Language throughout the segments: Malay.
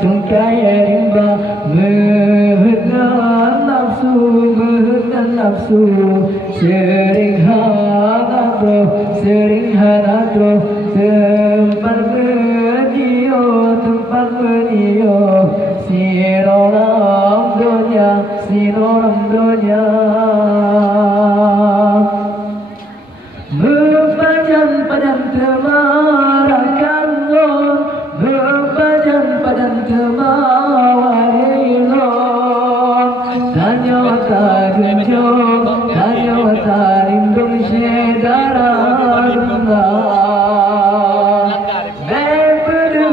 Tungkaya rimba Mehutkan nafsu Sering hanatro Tempat menio Sinoram dunia Berpadan temarakan lon Berpadan temawarilon Tanya tagunjung Tanya tarindung syedara Bepedu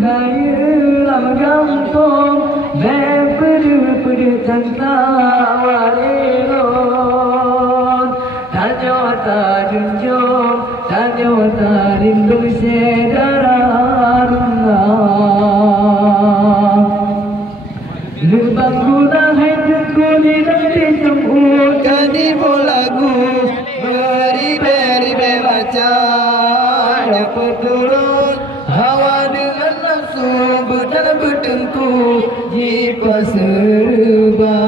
hayulam gampong Bepedu tentawarilon Tanya tajunjung Tanya tarindung sedara Lubang guna hidupku di nanti jemput Kadimu lagu Beribe baca Dapat turun Hawa dengan nafsu Betul bertengku Jipa serba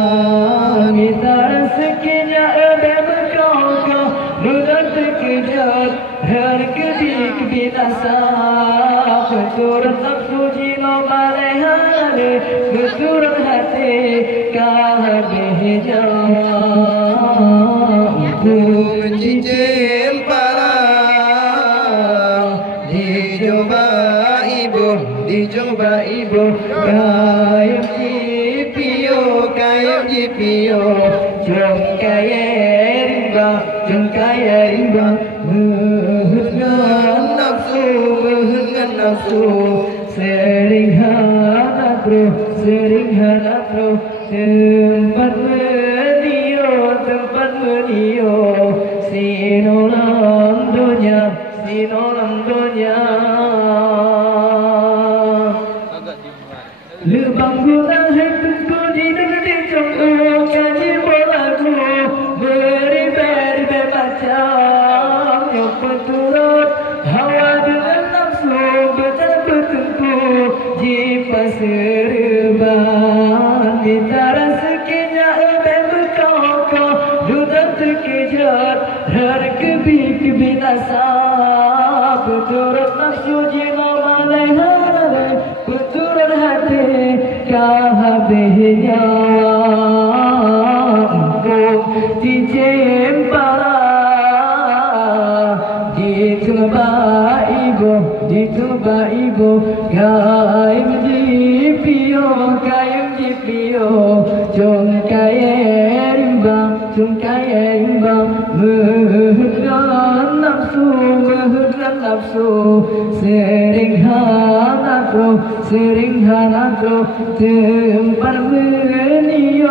Kita rezekinya berkau Ludah terkejut Harga binasa Berturut nafsu jiwa malehane Berturut hati Kahabih jauh Mencicim parang Dicoba ibu Kayam jipio Jom kaya rimba Mehutkan nafsu Sering hanatro Tempat menio Sinoram dunia Lubang guna hidupku di negeri jauh Kaji bolaku Beribe macam Yang berturut Hawa dengan nafsu Betul bertengku Jipa serban Minta rezekinya berkau Ludah terkejut Harga binasa Berturut nafsu jiwa malehane Berturut hati Kahabihnya Untuk dicempara Dituba ibu Kayam jipio Jom kaya rimba Mehutkan nafsu Sering hanatro Tempat menio